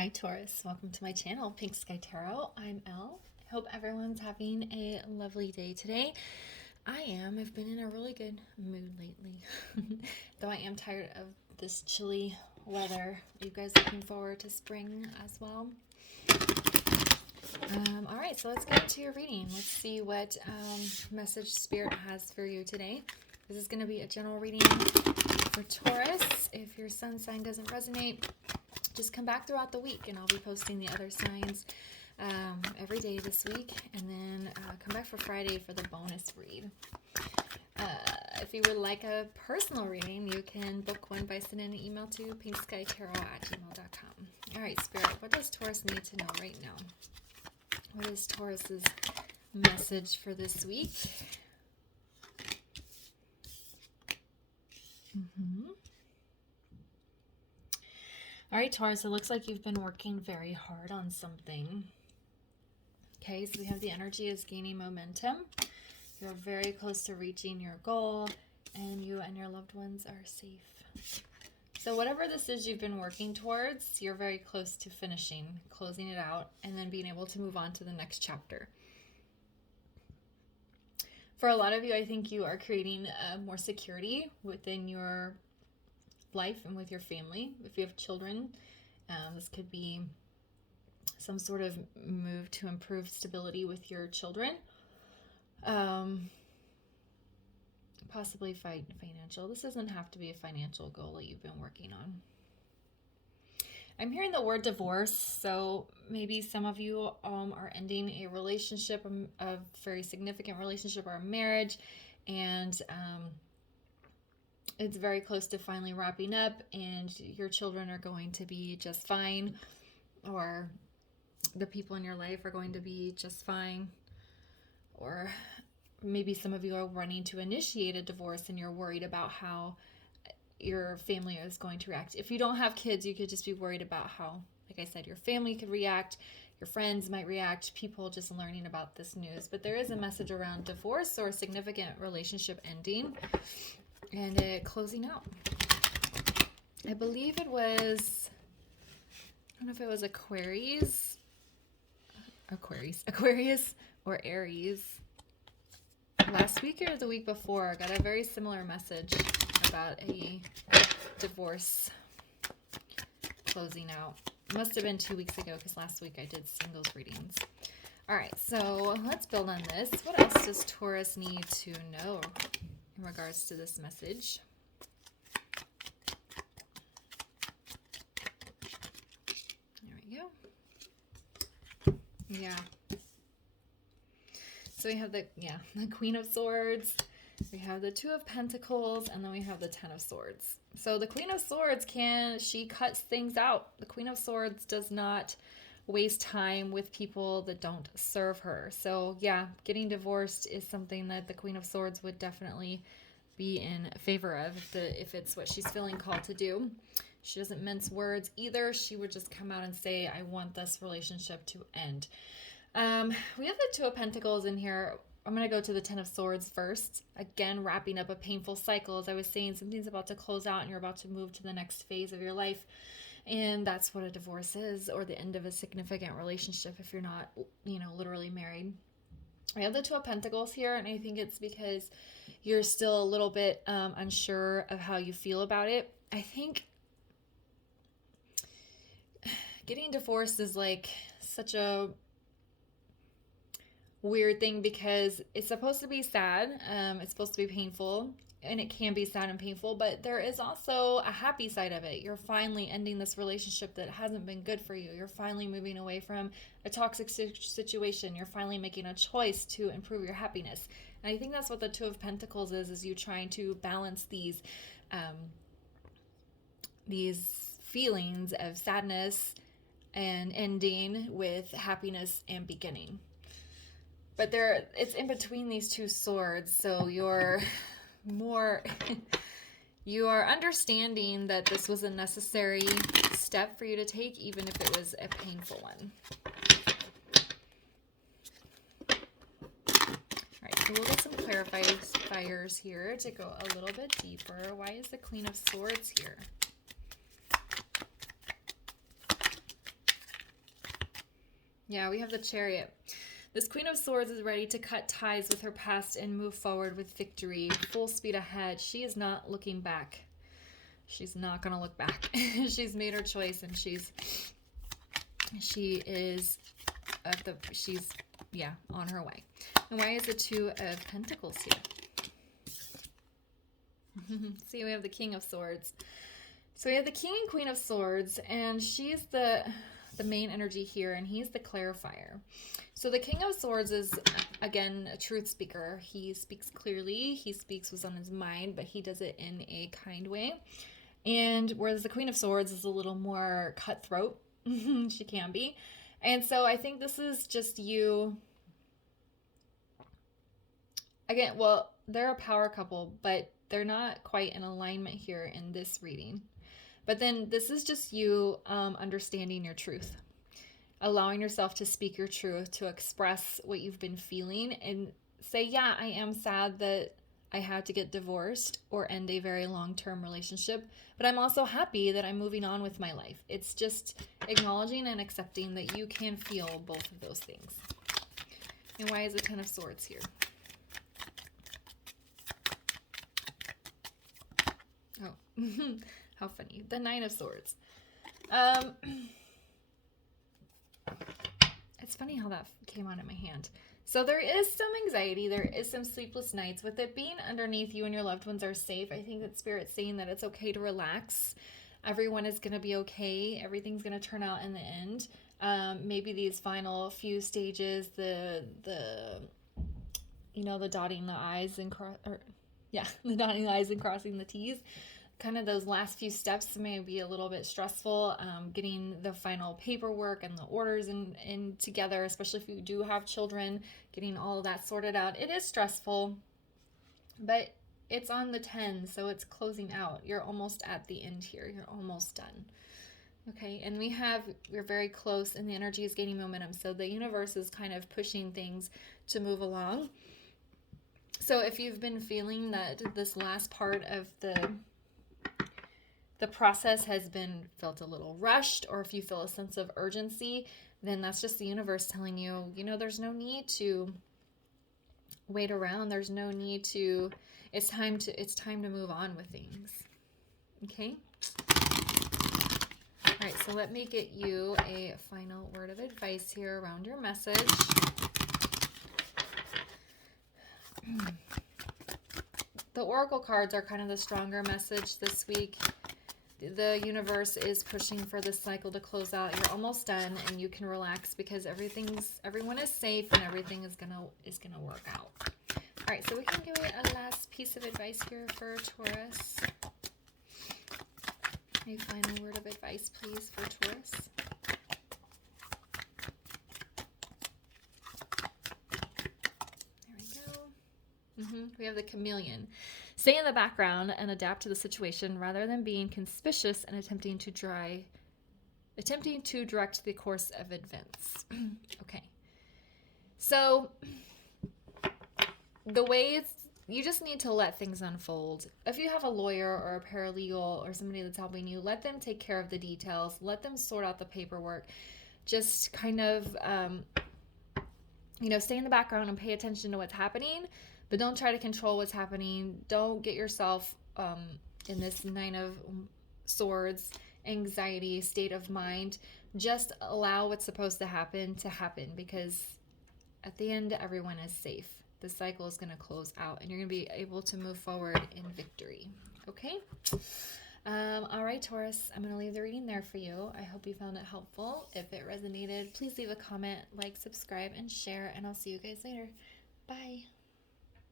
Hi Taurus, welcome to my channel, Pink Sky Tarot. I'm Elle. I hope everyone's having a lovely day today. I am. I've been in a really good mood lately, though I am tired of this chilly weather. Are you guys looking forward to spring as well? All right, so let's get into your reading. Let's see what message Spirit has for you today. This is going to be a general reading for Taurus. If your sun sign doesn't resonate, just come back throughout the week and I'll be posting the other signs every day this week, and then come back for Friday for the bonus read. If you would like a personal reading, you can book one by sending an email to pinkskytarot@gmail.com. All right, Spirit, what does Taurus need to know right now? What is Taurus's message for this week? All right, Taurus, it looks like you've been working very hard on something. Okay, so we have the energy is gaining momentum. You're very close to reaching your goal, and you and your loved ones are safe. So whatever this is you've been working towards, you're very close to finishing, closing it out, and then being able to move on to the next chapter. For a lot of you, I think you are creating more security within your life and with your family. If you have children, this could be some sort of move to improve stability with your children. Possibly financial. This doesn't have to be a financial goal that you've been working on. I'm hearing the word divorce, so maybe some of you are ending a relationship, a very significant relationship or a marriage, and it's very close to finally wrapping up, and your children are going to be just fine, or the people in your life are going to be just fine, or maybe some of you are running to initiate a divorce and you're worried about how your family is going to react. If you don't have kids, you could just be worried about how, like I said, your family could react, your friends might react, people just learning about this news. But there is a message around divorce or a significant relationship ending and it closing out. I believe it was, I don't know if it was Aquarius or Aries. Last week or the week before, I got a very similar message about a divorce closing out. It must have been 2 weeks ago because last week I did singles readings. All right, so let's build on this. What else does Taurus need to know in regards to this message? There we go. Yeah. So we have the Queen of Swords, we have the Two of Pentacles, and then we have the Ten of Swords. So the Queen of Swords she cuts things out. The Queen of Swords does not waste time with people that don't serve her. So yeah, getting divorced is something that the Queen of Swords would definitely be in favor of if it's what she's feeling called to do. She doesn't mince words either. She would just come out and say, I want this relationship to end. We have the Two of Pentacles in here. I'm going to go to the Ten of Swords first. Again, wrapping up a painful cycle. As I was saying, something's about to close out and you're about to move to the next phase of your life. And that's what a divorce is, or the end of a significant relationship if you're not, literally married. I have the Two of Pentacles here, and I think it's because you're still a little bit unsure of how you feel about it. I think getting divorced is like such a weird thing because it's supposed to be sad, it's supposed to be painful, and it can be sad and painful, but there is also a happy side of it. You're finally ending this relationship that hasn't been good for you. You're finally moving away from a toxic situation. You're finally making a choice to improve your happiness, and I think that's what the Two of Pentacles is you trying to balance these feelings of sadness and ending with happiness and beginning. But it's in between these two swords, so you're you are understanding that this was a necessary step for you to take, even if it was a painful one. All right, so we'll get some clarifiers here to go a little bit deeper. Why is the Queen of Swords here? Yeah, we have the Chariot. This Queen of Swords is ready to cut ties with her past and move forward with victory. Full speed ahead. She is not looking back. She's not going to look back. She's made her choice, and she's on her way. And why is the Two of Pentacles here? See, we have the King of Swords. So we have the King and Queen of Swords, and she's the main energy here, and he's the clarifier. So the King of Swords is, again, a truth speaker. He speaks clearly. He speaks what's on his mind, but he does it in a kind way. And whereas the Queen of Swords is a little more cutthroat, she can be. And so I think this is just you. Again, well, they're a power couple, but they're not quite in alignment here in this reading. But then this is just you understanding your truth, allowing yourself to speak your truth, to express what you've been feeling and say, yeah, I am sad that I had to get divorced or end a very long-term relationship, but I'm also happy that I'm moving on with my life. It's just acknowledging and accepting that you can feel both of those things. And why is the Ten of Swords here? Oh, how funny. The Nine of Swords. It's funny how that came out in my hand. So there is some anxiety. There is some sleepless nights. With it being underneath you and your loved ones are safe, I think that Spirit's saying that it's okay to relax. Everyone is going to be okay. Everything's going to turn out in the end. Maybe these final few stages, the dotting the I's and the dotting the I's and crossing the T's. Kind of those last few steps may be a little bit stressful, getting the final paperwork and the orders in together, especially if you do have children, getting all of that sorted out. It is stressful, but it's on the 10, so it's closing out. You're almost at the end here. You're almost done. Okay, and we're very close, and the energy is gaining momentum, so the universe is kind of pushing things to move along. So if you've been feeling that this last part of the process has been felt a little rushed, or if you feel a sense of urgency, then that's just the universe telling you, there's no need to wait around. There's no need to, it's time to move on with things. Okay? All right, so let me get you a final word of advice here around your message. The Oracle cards are kind of the stronger message this week. The universe is pushing for this cycle to close out. You're almost done, and you can relax because everyone is safe, and everything is gonna work out. All right, so we can give it a last piece of advice here for Taurus. A final word of advice, please, for Taurus. There we go. We have the Chameleon. Stay in the background and adapt to the situation rather than being conspicuous and attempting to direct the course of events. Okay. So the way you just need to let things unfold. If you have a lawyer or a paralegal or somebody that's helping you, let them take care of the details. Let them sort out the paperwork. Just kind of, stay in the background and pay attention to what's happening. But don't try to control what's happening. Don't get yourself in this Nine of Swords, anxiety, state of mind. Just allow what's supposed to happen, because at the end, everyone is safe. The cycle is going to close out, and you're going to be able to move forward in victory. Okay? All right, Taurus, I'm going to leave the reading there for you. I hope you found it helpful. If it resonated, please leave a comment, like, subscribe, and share, and I'll see you guys later. Bye.